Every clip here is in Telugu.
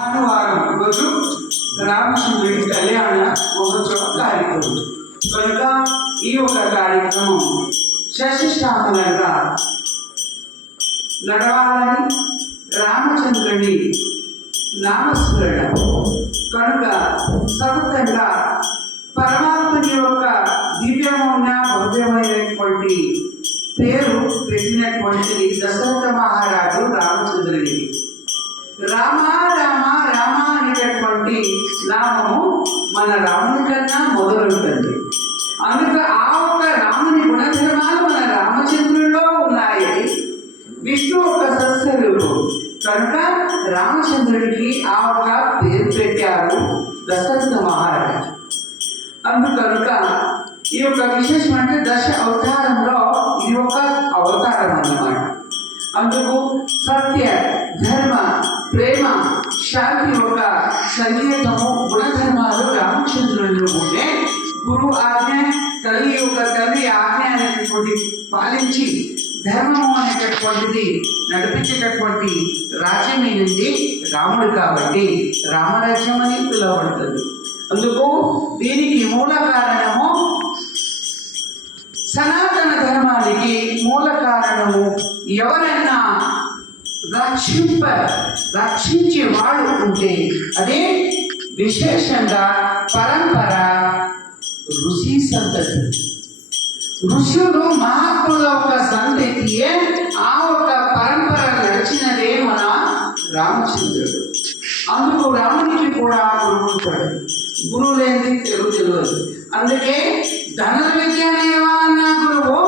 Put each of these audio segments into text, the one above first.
భానువారం రోజు రామచంద్రుడి కళ్యాణ మహోత్సవ కార్యక్రమం కనుక ఈ యొక్క కార్యక్రమం శశిశామలంగా నడవాలని రామచంద్రుని నామస్మరణ కనుక సతతంగా పరమాత్మని యొక్క దివ్యమైన భవ్యమైనటువంటి పేరు పెట్టినటువంటిది దశరథ మహారాజు రామచంద్రుడికి. రామ రామ రామ అనేటటువంటి నామము మన రాముని కన్నా మొదలుంటుంది. అందుకు ఆ ఒక్క రాముని గుణధర్మాలు మన రామచంద్రుల్లో ఉన్నాయని విష్ణు ఒక సత్స్వరూపు కనుక రామచంద్రుడికి ఆ ఒక్క పేరు పెట్టారు దశరథ మహారాజు. అందుకనుక ఈ యొక్క విశేషం అంటే దశ అవతారంలో ఇది ఒక అవతారం అన్నమాట. అందుకు సత్య ధర్మ ప్రేమ శాంతి యొక్క సంకేతము గుణధర్మాలు రామచంద్రునిలో ఉంటే గురు ఆజ్ఞ తల్లి యొక్క తల్లి ఆజ్ఞ అనేటటువంటి పాలించి ధర్మము అనేటటువంటిది నడిపించేటటువంటి రాజ్యమైనది రాముడు కాబట్టి రామరాజ్యం అని పిలువబడుతుంది. అందుకు దీనికి మూల కారణము సనాతన ధర్మానికి మూల కారణము ఎవరైనా రక్షించే వాడు ఉంటే అదే విశేషంగా పరంపర ఋషి సంతతి. ఋషులు మహాత్ముల ఒక సంతతియే ఆ ఒక పరంపర నడిచినదే మన రామచంద్రుడు. అందుకు రామునికి కూడా గురువు ఉంటాడు. గురువు లేనిది తెలియదు. అందుకే ధనుర్విద్య నేర్వాలన్నా గురువు,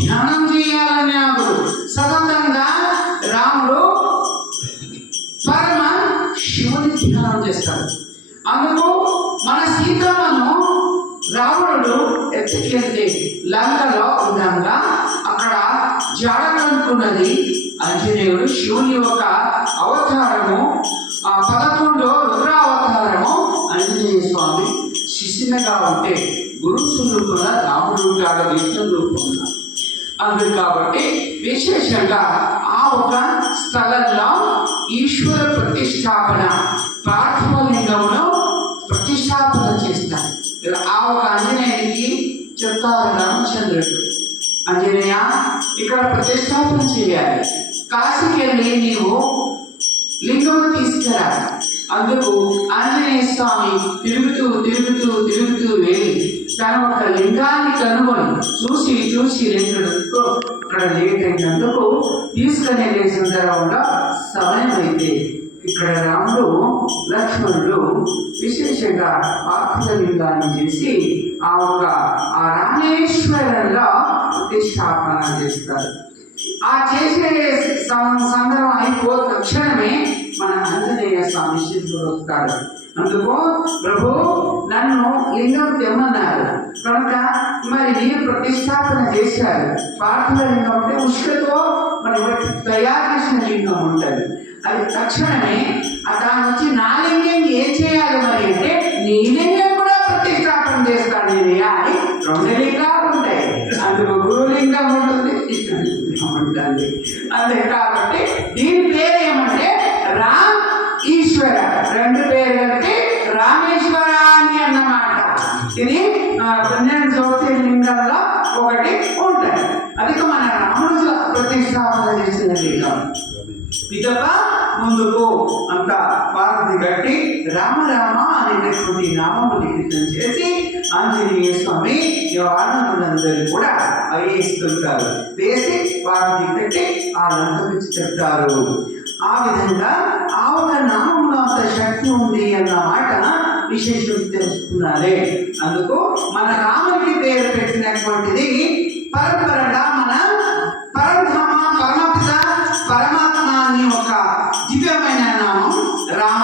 ధ్యానం చేయాలన్నా గురువు. సతతంగా రాముడు పరమ శివుని ధ్యానం చేస్తాడు. అందుకు మన సీతమ్మను రావణుడు ఎత్తుకెళ్తే లంకలో ఉండగా అక్కడ జాడకనుకున్నది ఆంజనేయుడు. శివుని యొక్క అవతారము 11 రుద్రావతారము ఆంజనేయ స్వామి. శిశునిగా ఉంటే గురు స్వరూపంగా రాముడు ఉంటాడు, విష్ణు రూపంగా. అందుకు కాబట్టి విశేషంగా ఆ ఒక స్థలంలో ఈశ్వర ప్రతిష్టాపన పార్థివలింగంలో ప్రతిష్టాపన చేస్తారు. ఆ ఒక ఆంజనేయునికి చెప్తారు రామచంద్రుడు, ఆంజనేయ ఇక్కడ ప్రతిష్టాపన చేయాలి, కాశీకి వెళ్ళి నీవు లింగం తీసుకురా. అందుకు ఆంజనేయ స్వామి తిరుగుతూ వెళ్ళి తన ఒక లింగాన్ని కనుగొని చూసి రెండు అక్కడ లేట్ అయినందుకు తీసుకుని వెళ్ళే సందర్భంలో సమయం అయితే ఇక్కడ రాముడు లక్ష్మణుడు విశేషంగా పార్థివ లింగాన్ని చేసి ఆ రామేశ్వరంలో ప్రతిష్టాపన చేస్తారు. ఆ చేసే సందర్భం అయిపో తక్షణమే మన ఆంజనేయ స్వామి శివుడు వస్తాడు. అందుకు ప్రభు నన్ను లింగం తెమ్మన్నారు కనుక మరి మీరు ప్రతిష్టాపన చేశారు. పార్థివ లింగం అంటే ఉష్కతో మరి తయారు చేసిన లింగం ఉంటుంది. అది తక్షణమే దాని వచ్చి నా లింగం ఏం చేయాలి మరి అంటే నీ లింగం కూడా ప్రతిష్టాపన చేస్తాను నేను అని 2 లింగాలు ఉంటాయి. అందుకు గురులింగం ఉంటుంది, కృష్ణలింగం ఉంటుంది. అంతే కాబట్టి దీని పేరు ఏమంటే రామ్ ఈశ్వర. 2 పేరు అంటే రామేశ్వర అని అన్నమాట. ఇది 12 జ్యోతిర్లింగాల్లో ఒకటి ఉంటుంది. అది మన రాముడు ప్రతిష్టాపన చేసిన లింగం. పిదప ముందుకు అంత పార్వతి కట్టి రామ రామ అనేటటువంటి నామము లిఖితం చేసి ఆంజనేయ స్వామి వానరులందరూ కూడా వేస్తుంటారు. వేసి పార్వతి కట్టి ఆ లంకకు చెప్తారు. ఆ విధంగా ఆ ఒక నామంలో అంత శక్తి ఉంది అన్నమాట విశేషం తెలుసుకున్నారే. అందుకు మన రామునికి పేరు పెట్టినటువంటిది పరంపరగా మన పరబ్రహ్మ పరమపిత పరమాత్మ అని ఒక దివ్యమైన నామం రామ